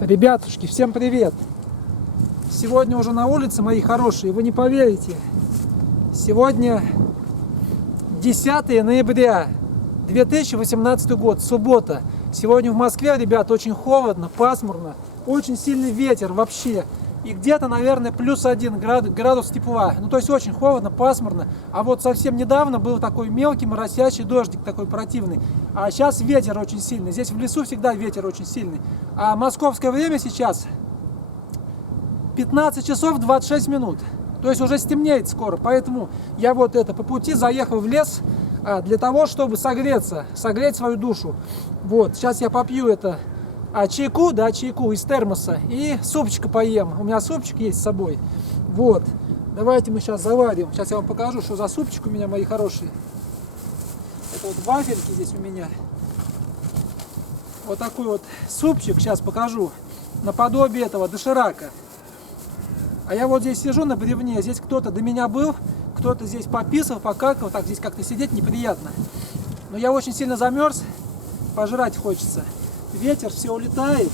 Ребятушки, всем привет! Сегодня уже на улице, мои хорошие, вы не поверите. Сегодня 10 ноября 2018 год, суббота. Сегодня в Москве, ребят, очень холодно, пасмурно, очень сильный ветер вообще. И где-то, наверное, +1 градус тепла. Ну, то есть очень холодно, пасмурно. А вот совсем недавно был такой мелкий моросящий дождик, такой противный. А сейчас ветер очень сильный. Здесь в лесу всегда ветер очень сильный. А московское время сейчас 15 часов 26 минут. То есть уже стемнеет скоро. Поэтому я вот по пути заехал в лес для того, чтобы согреться, согреть свою душу. Вот, сейчас я попью чайку, да, чайку из термоса и супчика поем. У меня супчик есть с собой. Вот, давайте мы сейчас заварим. Сейчас я вам покажу, что за супчик у меня, мои хорошие. Это вот вафельки здесь у меня. Вот такой вот супчик, сейчас покажу. Наподобие этого доширака. А я вот здесь сижу на бревне, здесь кто-то до меня был, кто-то здесь пописал, покакал, так здесь как-то сидеть неприятно. Но я очень сильно замерз, пожрать хочется. Ветер, все улетает,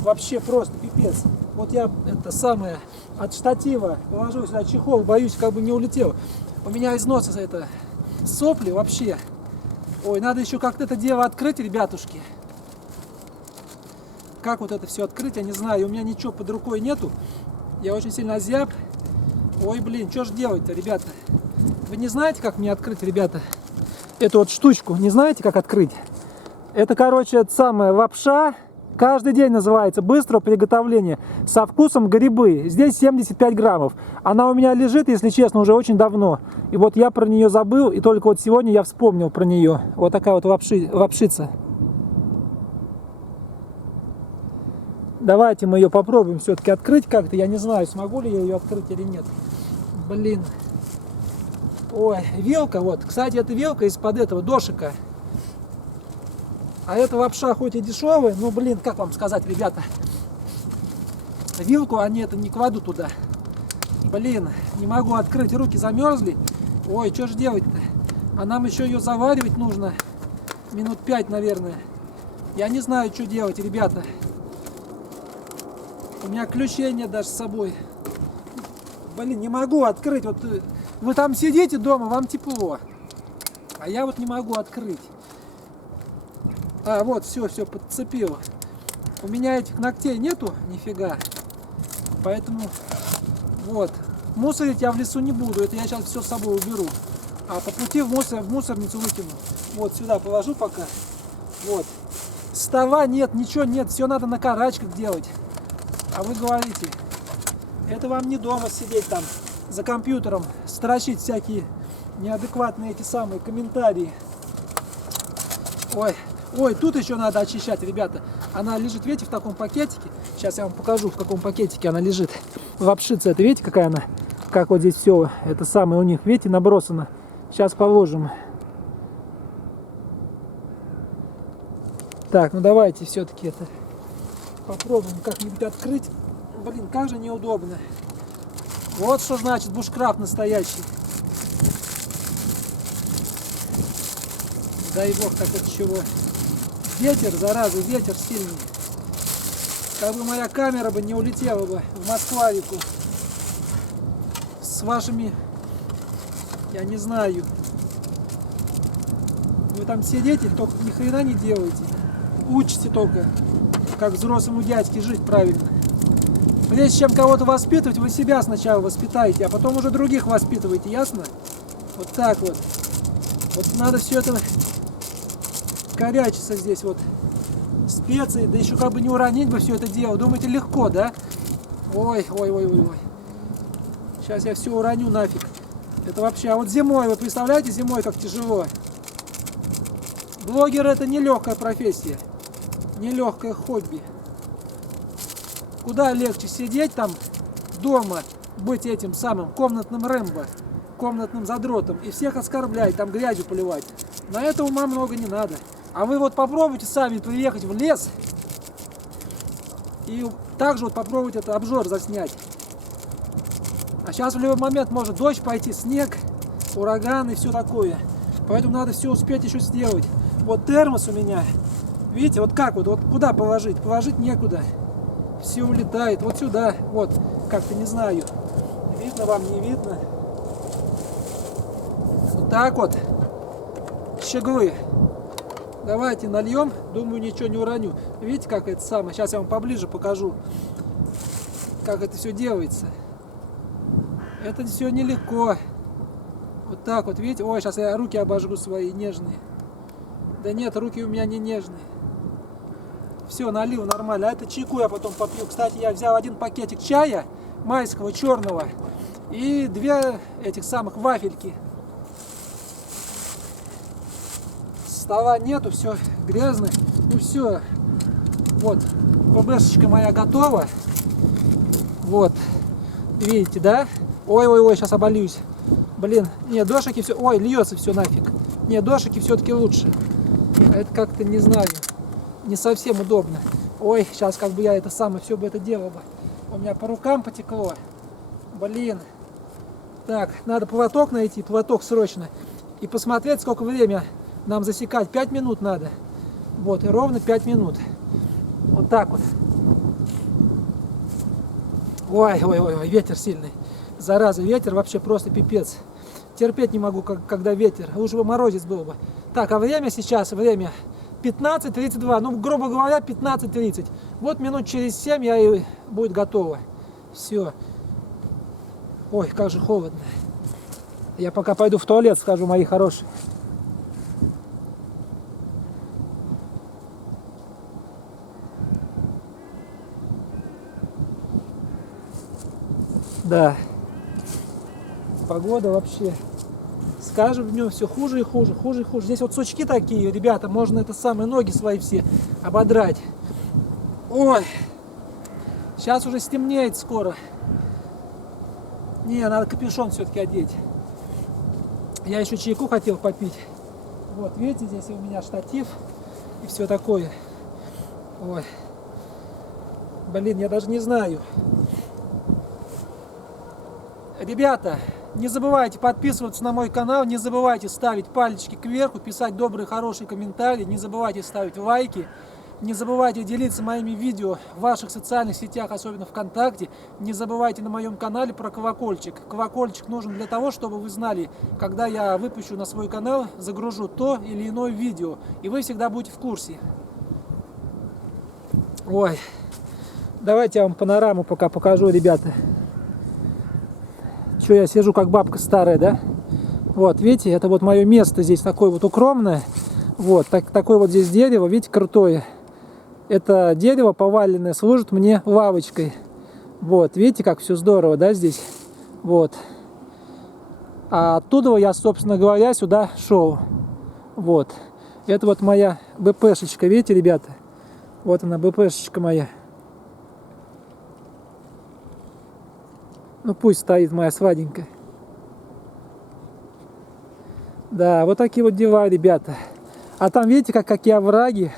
вообще просто пипец. Вот я от штатива положу сюда чехол, боюсь, как бы не улетел. У меня из носа сопли вообще. Ой, надо еще как-то это дело открыть, ребятушки. Как вот это все открыть, я не знаю, у меня ничего под рукой нету. Я очень сильно озяб. Ой, блин, что же делать-то, ребята? Вы не знаете, как мне открыть, ребята, эту вот штучку? Не знаете, как открыть? Это, короче, это самая лапша, каждый день называется, быстрого приготовления, со вкусом грибы. Здесь 75 граммов. Она у меня лежит, если честно, уже очень давно. И вот я про нее забыл, и только вот сегодня я вспомнил про нее. Вот такая вот лапшица. Давайте мы ее попробуем все-таки открыть как-то. Я не знаю, смогу ли я ее открыть или нет. Блин. Ой, вилка, вот. Кстати, это вилка из-под этого дошика. А эта лапша хоть и дешевая, но, блин, как вам сказать, ребята, вилку они не кладут туда. Блин, не могу открыть, руки замерзли. Ой, что же делать-то? А нам еще ее заваривать нужно минут 5, наверное. Я не знаю, что делать, ребята. У меня ключей нет даже с собой. Блин, не могу открыть. Вот вы там сидите дома, вам тепло. А я вот не могу открыть. А, вот, все подцепил. У меня этих ногтей нету, нифига. Поэтому, вот. Мусорить я в лесу не буду. Это я сейчас все с собой уберу. А по пути в мусорницу выкину. Вот, сюда положу пока. Вот. Стола нет, ничего нет. Все надо на карачках делать. А вы говорите, это вам не дома сидеть там за компьютером, строчить всякие неадекватные эти самые комментарии. Ой, тут еще надо очищать, ребята. Она лежит, видите, в таком пакетике. Сейчас я вам покажу, в каком пакетике она лежит. Лапшица, это видите, какая она? Как вот здесь все, это самое у них, видите, набросано. Сейчас положим. Так, ну давайте все-таки попробуем как-нибудь открыть. Блин, как же неудобно. Вот что значит бушкрафт настоящий. Дай бог, так от чего. Ветер, зараза, ветер сильный. Как бы моя камера бы не улетела бы в Москву с вашими, я не знаю. Вы там сидите, только ни хрена не делаете. Учите только, как взрослому дядьке жить правильно. Прежде чем кого-то воспитывать, вы себя сначала воспитаете, а потом уже других воспитываете, ясно? Вот так вот. Вот надо все это корячиться здесь вот. Специи, да еще как бы не уронить бы все это дело. Думаете, легко, да? Ой. Сейчас я все уроню нафиг. Это вообще, а вот зимой, вы представляете, зимой как тяжело. Блогер — это нелегкая профессия. Нелегкое хобби. Куда легче сидеть там дома, быть этим самым комнатным Рэмбо, комнатным задротом и всех оскорблять, там грязью поливать. На это ума много не надо. А вы вот попробуйте сами приехать в лес и также вот попробуйте обжор заснять. А сейчас в любой момент может дождь пойти, снег, ураган и все такое. Поэтому надо все успеть еще сделать. Вот термос у меня. Видите, вот как вот куда положить? Положить некуда. все улетает. Вот сюда, вот, как-то не знаю. Видно вам, не видно. Вот так вот. Щеглы. Давайте нальем. Думаю, ничего не уроню. Видите, как это самое? Сейчас я вам поближе покажу, как это все делается. Это все нелегко. Вот так вот, видите? Ой, сейчас я руки обожгу свои нежные. Да нет, руки у меня не нежные. Все, налил нормально. А это чайку я потом попью. Кстати, я взял один пакетик чая майского, черного. И 2 этих самых вафельки. Стола нету, все грязно. Ну все. Вот, ПБшечка моя готова. Вот. Видите, да? Ой-ой-ой, сейчас обольюсь. Блин, не, дошики все... Ой, льется все нафиг. Не, дошики все-таки лучше. Это как-то, не знаю, не совсем удобно. Ой, сейчас как бы я это самое, все бы это делал бы. У меня по рукам потекло. Блин. Так, надо платок найти, платок срочно. И посмотреть, сколько времени нам засекать. 5 минут надо. Вот, и ровно 5 минут. Вот так вот. Ой, ветер сильный. Зараза, ветер вообще просто пипец. Терпеть не могу, когда ветер. Лучше бы морозец был бы. Так, а время сейчас, время 15:32. Ну, грубо говоря, 15:30. Вот минут через 7 и будет готово. Все. Ой, как же холодно. Я пока пойду в туалет, скажу, мои хорошие. Да. Погода вообще, с каждым днем все хуже и хуже, хуже и хуже. Здесь вот сучки такие, ребята, можно это самые ноги свои все ободрать. Ой, сейчас уже стемнеет скоро. Не, надо капюшон все-таки одеть. Я еще чайку хотел попить. Вот, видите, здесь у меня штатив и все такое. Ой, блин, я даже не знаю. Ребята, не забывайте подписываться на мой канал, не забывайте ставить пальчики кверху, писать добрые, хорошие комментарии, не забывайте ставить лайки, не забывайте делиться моими видео в ваших социальных сетях, особенно ВКонтакте, не забывайте на моем канале про колокольчик. Колокольчик нужен для того, чтобы вы знали, когда я выпущу на свой канал, загружу то или иное видео, и вы всегда будете в курсе. Ой, давайте я вам панораму пока покажу, ребята. Что я сижу как бабка старая, да? Вот, видите, это вот мое место здесь такое вот укромное. Вот, такое вот здесь дерево, видите, крутое. Это дерево поваленное служит мне лавочкой. Вот, видите, как все здорово, да, здесь? Вот. А оттуда я, собственно говоря, сюда шел. Вот. Это вот моя БПшечка, видите, ребята? Вот она, БПшечка моя. Ну пусть стоит моя сладенькая. Да, вот такие вот дела, ребята. А там, видите, какие овраги.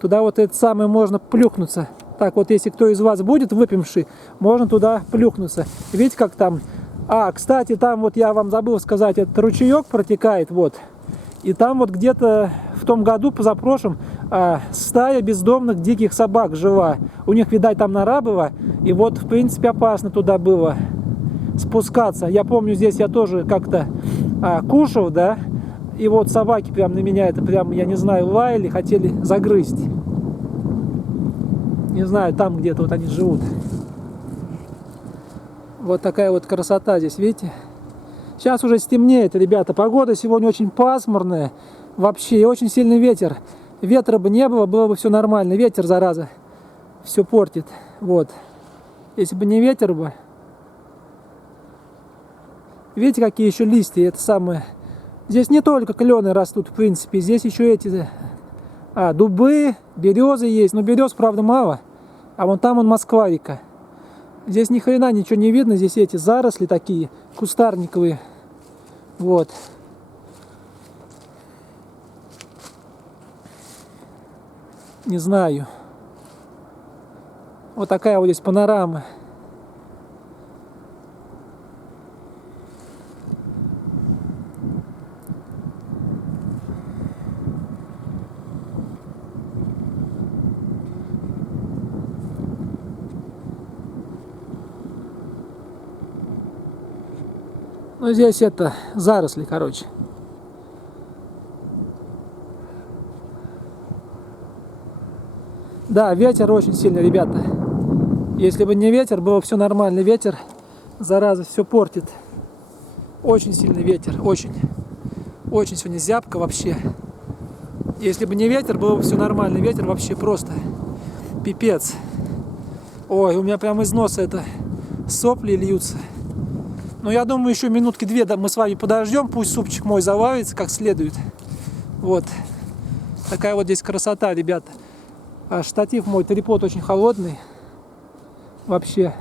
Туда вот это самое можно плюхнуться. Так вот, если кто из вас будет выпивший, можно туда плюхнуться. Видите, как там... А, кстати, там вот я вам забыл сказать, этот ручеек протекает, вот. И там вот где-то в том году, позапрошлом, стая бездомных диких собак жила. У них, видать, там нора была. И вот, в принципе, опасно туда было спускаться. Я помню, здесь я тоже как-то кушал, да. И вот собаки прям на меня, это прям, я не знаю, лаяли, хотели загрызть. Не знаю, там где-то вот они живут. Вот такая вот красота здесь, видите? Сейчас уже стемнеет, ребята. Погода сегодня очень пасмурная. Вообще, и очень сильный ветер. Ветра бы не было, было бы все нормально. Ветер, зараза, все портит. Вот. Если бы не ветер бы. Видите, какие еще листья, это самое. Здесь не только клены растут, в принципе. Здесь еще эти дубы, березы есть. Но берез, правда, мало. А вон там он москварика. Здесь ни хрена ничего не видно. Здесь эти заросли такие, кустарниковые. Вот. Не знаю. Вот такая вот здесь панорама. Ну, здесь это заросли, короче. Да, ветер очень сильный, ребята. Если бы не ветер, было все нормально. Ветер, зараза, все портит. Очень сильный ветер, очень. Очень сегодня зябко вообще. Если бы не ветер, было бы все нормально. Ветер вообще просто пипец. Ой, у меня прямо из носа это сопли льются. Но я думаю, еще минутки две мы с вами подождем. Пусть супчик мой заварится как следует. Вот. Такая вот здесь красота, ребята. А штатив мой, трипод очень холодный. Вообще.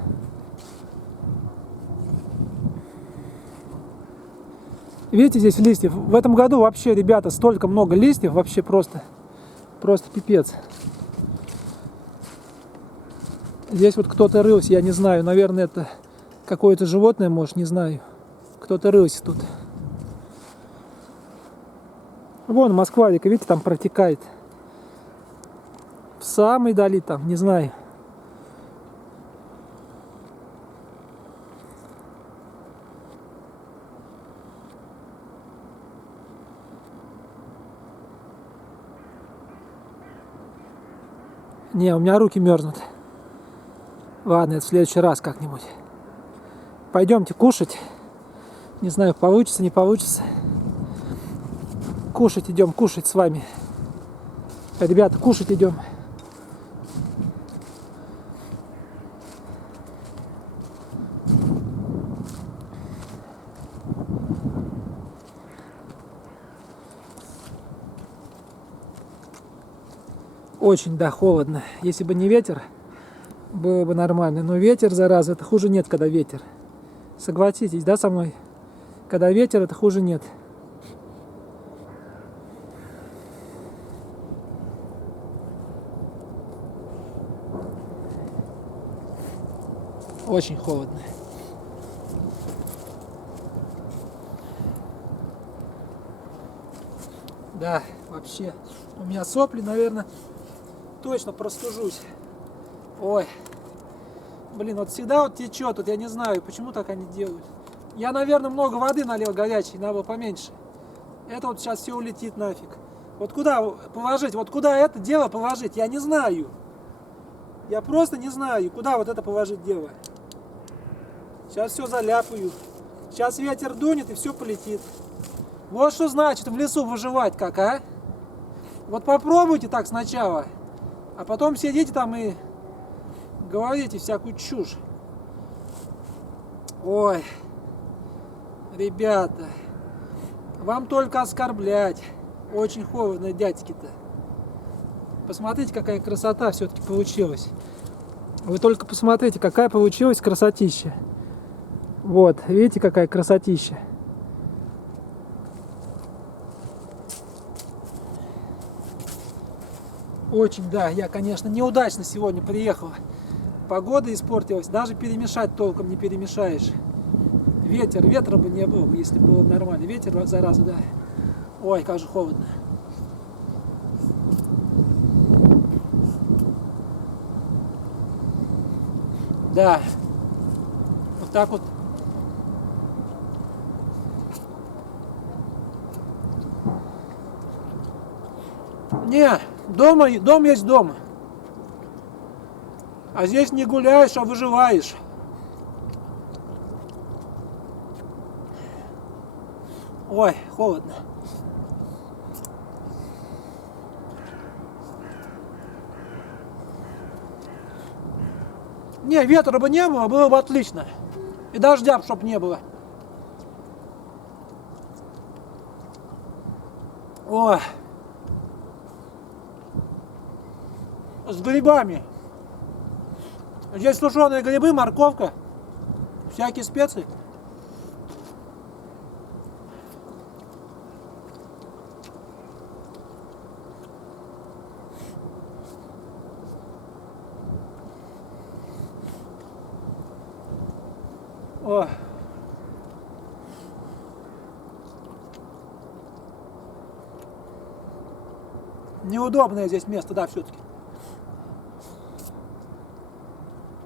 Видите, здесь листьев. В этом году вообще, ребята, столько много листьев. Вообще просто пипец. Здесь вот кто-то рылся, я не знаю. Наверное, это какое-то животное, может, не знаю. Кто-то рылся тут. Вон Москва-река, видите, там протекает. В самой дали там, не знаю. Не, у меня руки мерзнут. Ладно, это в следующий раз как-нибудь. Пойдемте кушать. Не знаю, получится, не получится. Кушать идем, кушать с вами. Ребята, кушать идем. Очень, да, холодно. Если бы не ветер, было бы нормально. Но ветер, зараза, это хуже нет, когда ветер. Согласитесь, да, со мной? Когда ветер, это хуже нет. Очень холодно. Да, вообще. У меня сопли, наверное, точно простужусь. Ой. Блин, вот всегда вот течет, вот я не знаю, почему так они делают. Я, наверное, много воды налил горячей, надо было поменьше. Это вот сейчас все улетит нафиг. Вот куда положить, вот куда это дело положить, я не знаю. Я просто не знаю, куда вот это положить дело. Сейчас все заляпаю. Сейчас ветер дунет и все полетит. Вот что значит в лесу выживать как, а? Вот попробуйте так сначала, а потом сидите там и говорите всякую чушь. Ой, ребята, вам только оскорблять. Очень холодно, дядьки-то. Посмотрите, какая красота все-таки получилась. Вы только посмотрите, какая получилась красотища. Вот, видите, какая красотища. Очень, да, я, конечно, неудачно сегодня приехал. Погода испортилась, даже перемешать толком не перемешаешь. Ветра бы не было, если было бы нормально. Ветер, зараза, да. Ой, как же холодно. Да, вот так вот. Не, дом есть дом. А здесь не гуляешь, а выживаешь. Ой, холодно. Не, ветра бы не было, было бы отлично. И дождя, чтоб не было. Ой. С грибами. Здесь сушеные грибы, морковка, всякие специи. Ой. Неудобное здесь место, да, все-таки.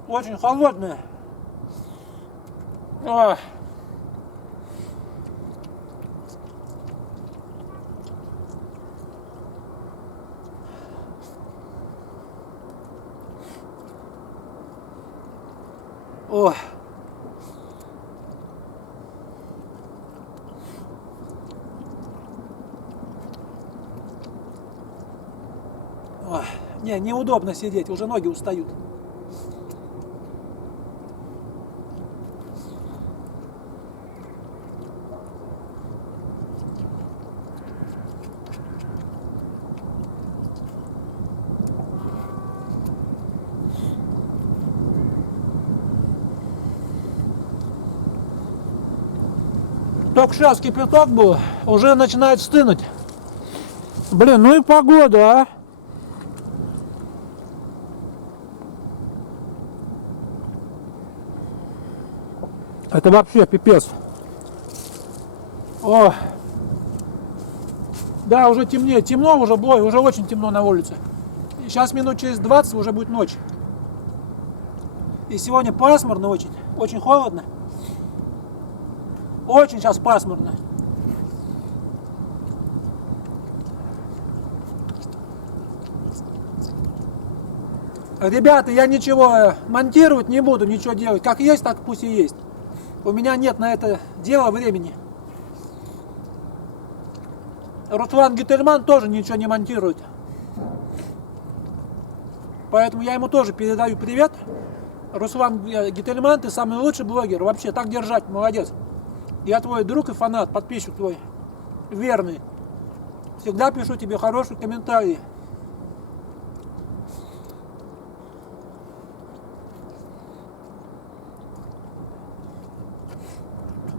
Очень холодное. Ой. Ой. Ой. Не, неудобно сидеть, уже ноги устают. Только сейчас кипяток был, уже начинает стынуть. Блин, ну и погода, а. Это вообще пипец. О. Да, уже темнеет. Темно уже, бой, уже очень темно на улице. Сейчас минут через 20 уже будет ночь. И сегодня пасмурно очень. Очень холодно. Очень сейчас пасмурно. Ребята, я ничего монтировать не буду, ничего делать. Как есть, так пусть и есть. У меня нет на это дела времени. Руслан Гительман тоже ничего не монтирует. Поэтому я ему тоже передаю привет. Руслан Гительман, ты самый лучший блогер. Вообще, так держать, молодец. Я твой друг и фанат, подписчик твой. Верный. Всегда пишу тебе хорошие комментарии.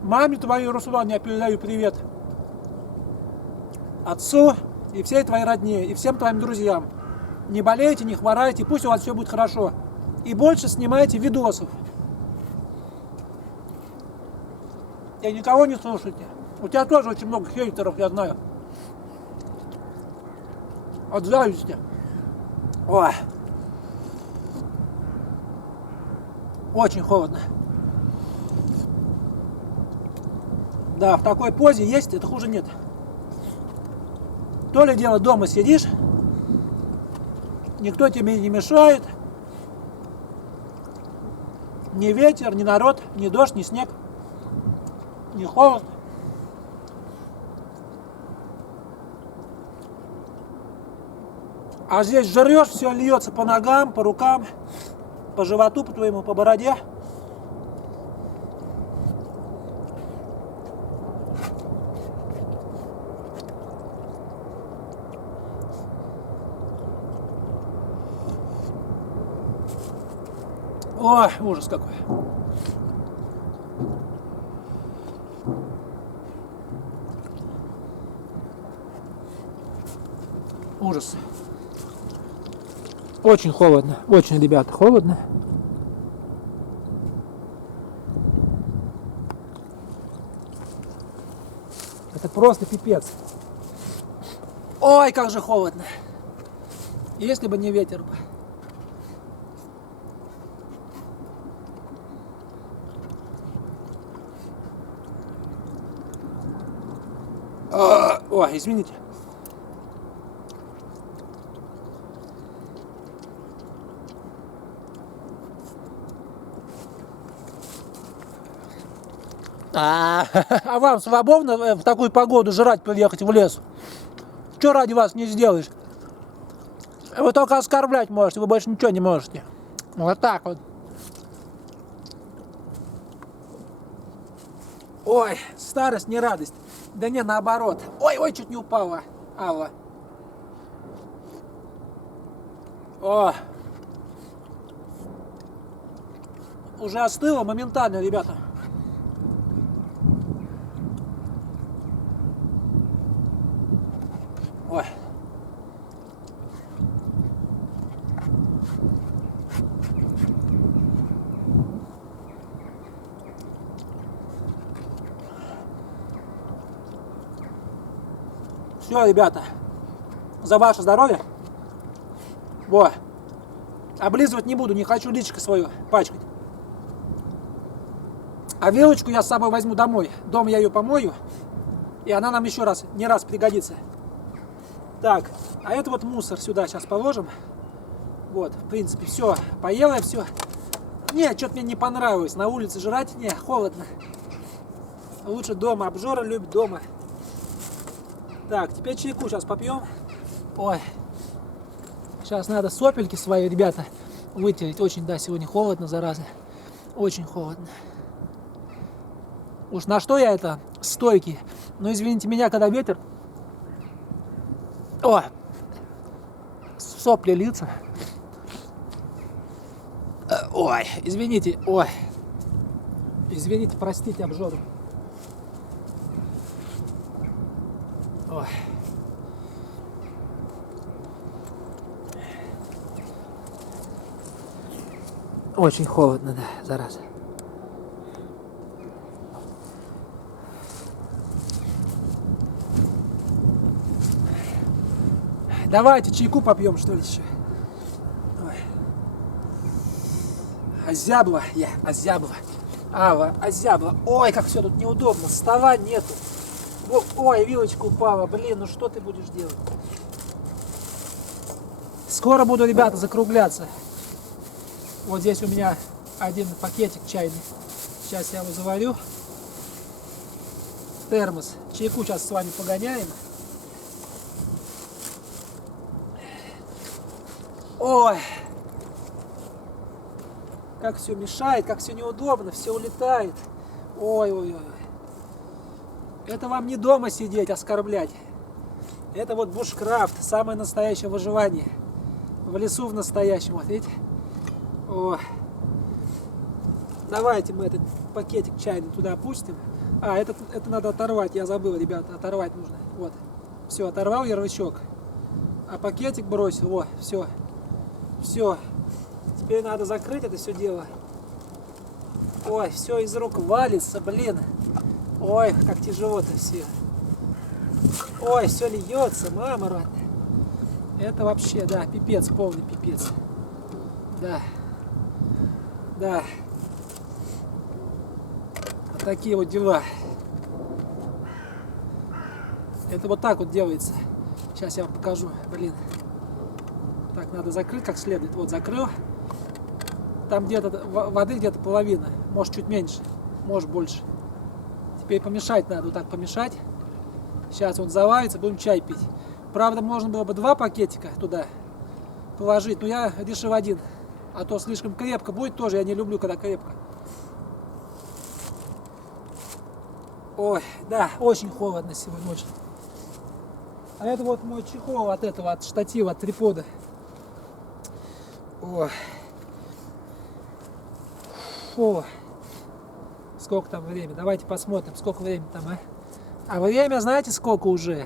Маме твоей, Руслан, я передаю привет. Отцу и всей твоей родне, и всем твоим друзьям. Не болейте, не хворайте, пусть у вас все будет хорошо. И больше снимайте видосов. И никого не слушайте. У тебя тоже очень много хейтеров, я знаю. От зависти. Ой. Очень холодно. Да, в такой позе есть, это хуже нет. То ли дело дома сидишь, никто тебе не мешает. Ни ветер, ни народ, ни дождь, ни снег, ни холод. А здесь жрешь, все льется по ногам, по рукам, по животу, по твоему, по бороде. Ой, ужас какой. Ужас. Очень холодно. Очень, ребята, холодно. Это просто пипец. Ой, как же холодно. Если бы не ветер бы. Ой, извините. А вам свободно в такую погоду жрать приехать в лес? Что ради вас не сделаешь? Вы только оскорблять можете, вы больше ничего не можете. Вот так вот. Ой, старость не радость. Да не, наоборот. Ой, ой, чуть не упала. Алла. О. Уже остыло моментально, ребята. Ой. Все, ребята, за ваше здоровье. Во. Облизывать не буду, не хочу личико свое пачкать. А вилочку я с собой возьму домой. Дома я ее помою, и она нам еще раз, не раз пригодится. Так, а это вот мусор сюда сейчас положим. Вот, в принципе, все. Поела я все. Не, что-то мне не понравилось. На улице жрать, не, холодно. Лучше дома. Обжора любит дома. Так, теперь чайку сейчас попьем. Ой. Сейчас надо сопельки свои, ребята, вытереть. Очень, да, сегодня холодно, зараза. Очень холодно. Уж на что я это? Стойки. Но извините меня, когда ветер... Ой. Сопли льются. Ой, извините, ой. Извините, простите обжору. Ой. Очень холодно, да, зараза. Давайте чайку попьем, что ли, еще. Ой. Озябла я, озябла. Ава, озябла. Ой, как все тут неудобно. Стола нету. Ой, вилочка упала. Блин, ну что ты будешь делать? Скоро буду, ребята, закругляться. Вот здесь у меня один пакетик чайный. Сейчас я его заварю. Термос. Чайку сейчас с вами погоняем. Ой, как все мешает, как все неудобно, все улетает. Ой-ой-ой. Это вам не дома сидеть, оскорблять. Это вот бушкрафт, самое настоящее выживание. В лесу в настоящем, вот видите? О. Давайте мы этот пакетик чайный туда опустим. А, это надо оторвать, я забыл, ребята, оторвать нужно. Вот, все, оторвал ярлычок. А пакетик бросил, вот, все. Все. Теперь надо закрыть это все дело. Ой, все из рук валится, блин. Ой, как тяжело-то все. Ой, все льется, мама родная. Это вообще, да, пипец, полный пипец. Да. Да. Вот такие вот дела. Это вот так вот делается. Сейчас я вам покажу, блин. Так, надо закрыть как следует. Вот, закрыл. Там где-то воды где-то половина. Может, чуть меньше. Может, больше. Теперь помешать надо. Вот так помешать. Сейчас он заварится, будем чай пить. Правда, можно было бы 2 пакетика туда положить. Но я решил 1. А то слишком крепко будет тоже. Я не люблю, когда крепко. Ой, да, очень холодно сегодня. Очень. А это вот мой чехол от этого, от штатива, от трипода. О. Фу. Сколько там время? Давайте посмотрим, сколько времени там, а? А время, знаете, сколько уже?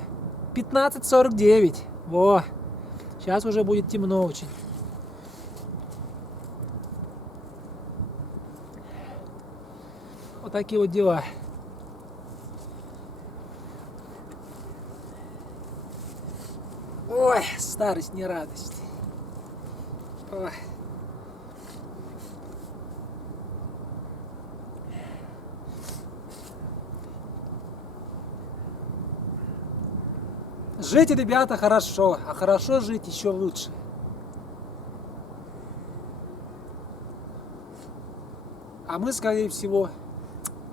15:49. Во. Сейчас уже будет темно очень. Вот такие вот дела. Ой, старость не радость. Ой. Жить, ребята, хорошо, а хорошо жить еще лучше. А мы, скорее всего,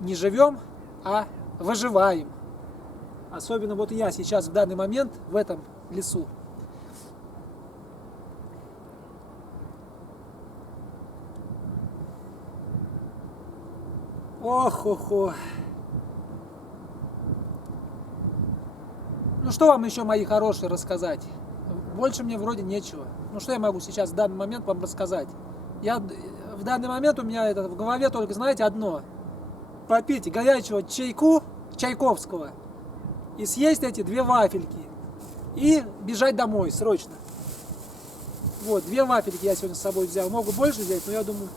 не живем, а выживаем. Особенно вот я сейчас в данный момент в этом лесу. Ох-охо. Ну что вам еще, мои хорошие, рассказать? Больше мне вроде нечего. Ну что я могу сейчас в данный момент вам рассказать? В данный момент у меня это в голове только, знаете, одно. Попить горячего чайку, чайковского, и съесть эти 2 вафельки. И бежать домой срочно. Вот, 2 вафельки я сегодня с собой взял. Могу больше взять, но я думаю...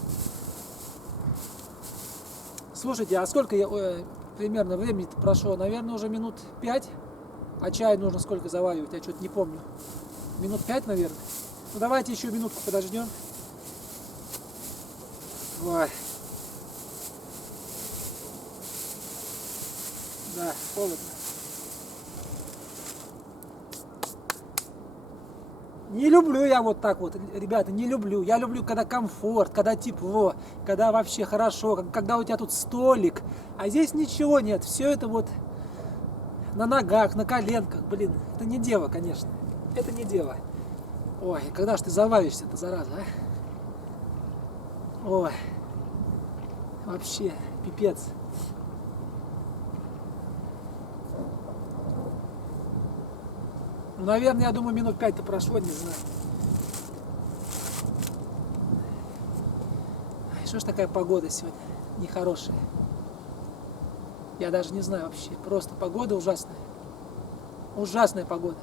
Слушайте, а сколько примерно времени прошло? Наверное, уже минут 5. А чай нужно сколько заваривать? Я что-то не помню. Минут 5, наверное. Ну, давайте еще минутку подождем. Ой. Да, холодно. Не люблю я вот так вот, ребята, не люблю. Я люблю, когда комфорт, когда тепло, когда вообще хорошо, когда у тебя тут столик. А здесь ничего нет, все это вот на ногах, на коленках, блин. Это не дело, конечно. Это не дело. Ой, когда ж ты завалишься-то, зараза, а? Ой, вообще, пипец. Ну, наверное, я думаю, минут 5-то прошло, не знаю. Что ж такая погода сегодня нехорошая? Я даже не знаю вообще. Просто погода ужасная. Ужасная погода.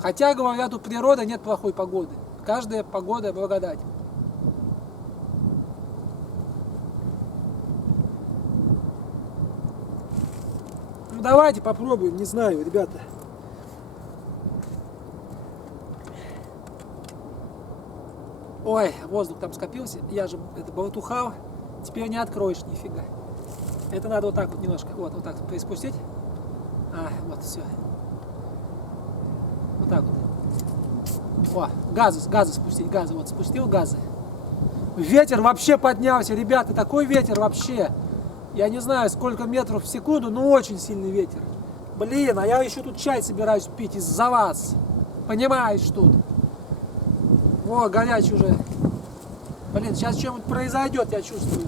Хотя, говорят, у природы нет плохой погоды. Каждая погода благодать. Ну, давайте попробуем, не знаю, ребята. Ой, воздух там скопился, я же это болтухал, теперь не откроешь нифига. Это надо вот так вот немножко, вот так приспустить. А, вот, все. Вот так вот. О, газы спустить, газы, вот спустил газы. Ветер вообще поднялся, ребята, такой ветер вообще. Я не знаю, сколько метров в секунду, но очень сильный ветер. Блин, а я еще тут чай собираюсь пить из-за вас. Понимаешь, тут. О, горячий уже. Блин, сейчас что-нибудь произойдет, я чувствую.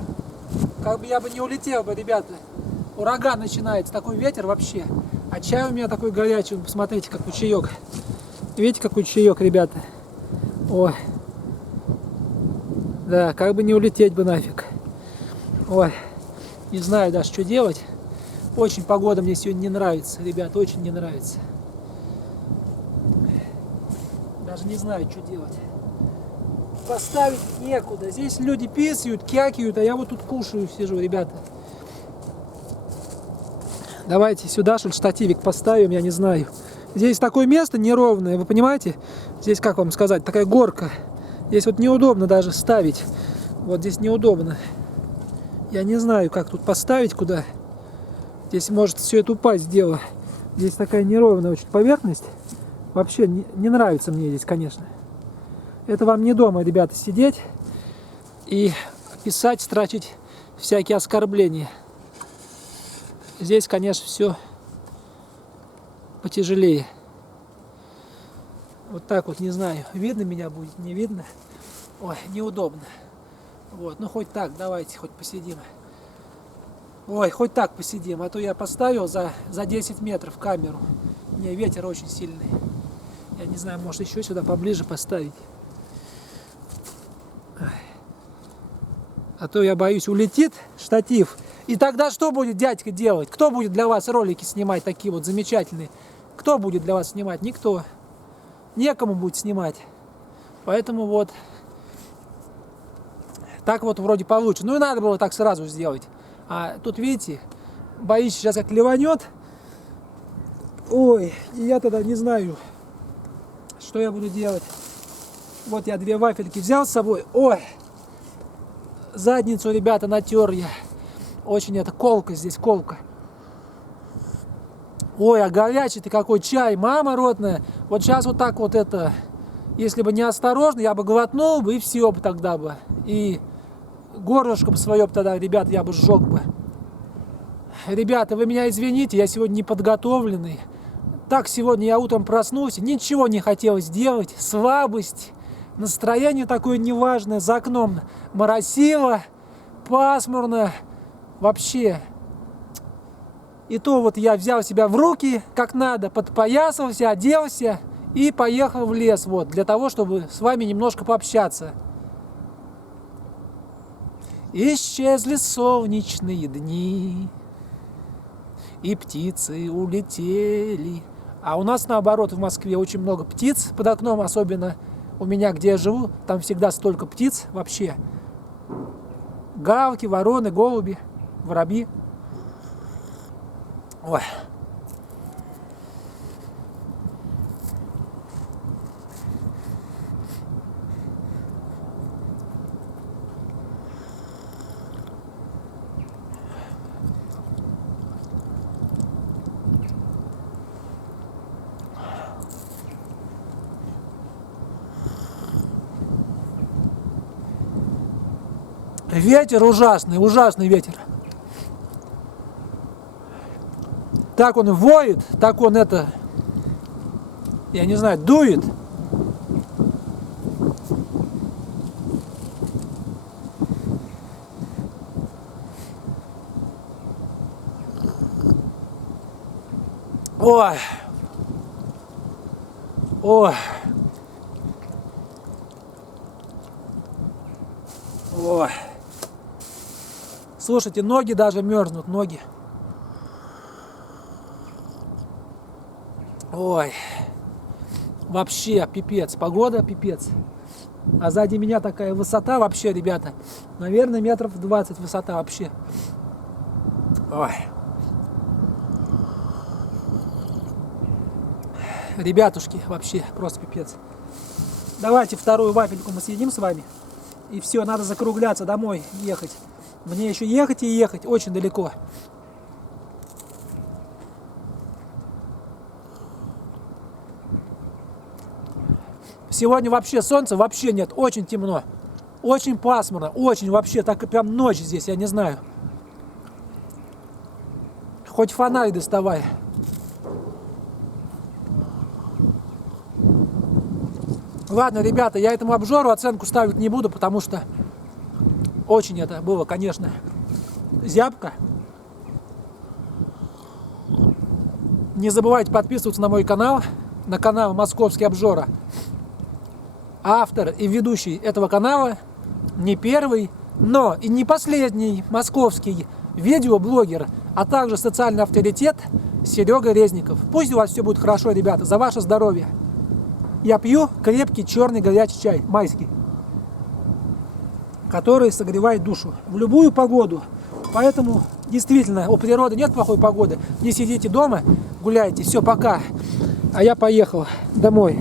Как бы я бы не улетел бы, ребята. Ураган начинается, такой ветер вообще. А чай у меня такой горячий, посмотрите, какой чаек. Видите, какой чаек, ребята. Ой. Да, как бы не улететь бы нафиг. Ой, не знаю даже, что делать. Очень погода мне сегодня не нравится, ребята, очень не нравится. Даже не знаю, что делать. Поставить некуда. Здесь люди писают, кякают, а я вот тут кушаю, сижу, ребята. Давайте сюда, что ли, штативик поставим, я не знаю. Здесь такое место неровное, вы понимаете? Здесь, как вам сказать, такая горка. Здесь вот неудобно даже ставить. Вот здесь неудобно. Я не знаю, как тут поставить, куда. Здесь может все это упасть дело. Здесь такая неровная очень поверхность. Вообще не нравится мне здесь, конечно. Это вам не дома, ребята, сидеть и писать, строчить всякие оскорбления. Здесь, конечно, все потяжелее. Вот так вот, не знаю, видно меня будет, не видно. Ой, неудобно. Вот, ну хоть так, давайте, хоть посидим. Ой, хоть так посидим, а то я поставил за 10 метров камеру. Не, ветер очень сильный. Я не знаю, может еще сюда поближе поставить. А то я боюсь, улетит штатив. И тогда что будет дядька делать? Кто будет для вас ролики снимать такие вот замечательные? Кто будет для вас снимать? Никто. Некому будет снимать. Поэтому вот так вот вроде получше. Ну и надо было так сразу сделать. А тут, видите, боюсь, сейчас как ливанет. Ой, и я тогда не знаю, что я буду делать. Вот я 2 вафельки взял с собой. Ой, задницу, ребята, натер я. Очень это колка здесь, колка. Ой, а горячий-то какой чай, мама родная. Вот сейчас вот так вот это, если бы не осторожно, я бы глотнул бы и все бы тогда бы. И горлышко бы свое бы тогда, ребята, я бы сжег бы. Ребята, вы меня извините, я сегодня не подготовленный. Так сегодня я утром проснулся, ничего не хотелось делать, слабость, настроение такое неважное, за окном моросило, пасмурно, вообще. И то вот я взял себя в руки, как надо, подпоясался, оделся и поехал в лес, вот, для того, чтобы с вами немножко пообщаться. Исчезли солнечные дни, и птицы улетели. А у нас, наоборот, в Москве очень много птиц под окном, особенно у меня, где я живу, там всегда столько птиц вообще. Галки, вороны, голуби, воробьи. Ой. Ветер ужасный, ужасный ветер. Так он воет, так он это, я не знаю, дует. Ой. Ой. Ой. Слушайте, ноги даже мерзнут, ноги. Ой. Вообще, пипец. Погода, пипец. А сзади меня такая высота вообще, ребята. Наверное, метров 20 высота вообще. Ой. Ребятушки, вообще просто пипец. Давайте вторую вафельку мы съедим с вами. И все, надо закругляться, домой ехать. Мне еще ехать и ехать, очень далеко. Сегодня вообще солнца вообще нет, очень темно. Очень пасмурно, очень вообще, так и прям ночь здесь, я не знаю. Хоть фонарь доставай. Ладно, ребята, я этому обжору оценку ставить не буду, потому что очень это было, конечно, зябко. Не забывайте подписываться на мой канал, на канал Московский Обжора. Автор и ведущий этого канала не первый, но и не последний московский видеоблогер, а также социальный авторитет Серега Резников. Пусть у вас все будет хорошо, ребята, за ваше здоровье. Я пью крепкий черный горячий чай, майский, который согревает душу в любую погоду. Поэтому, действительно, у природы нет плохой погоды. Не сидите дома, гуляйте. Все, пока. А я поехал домой.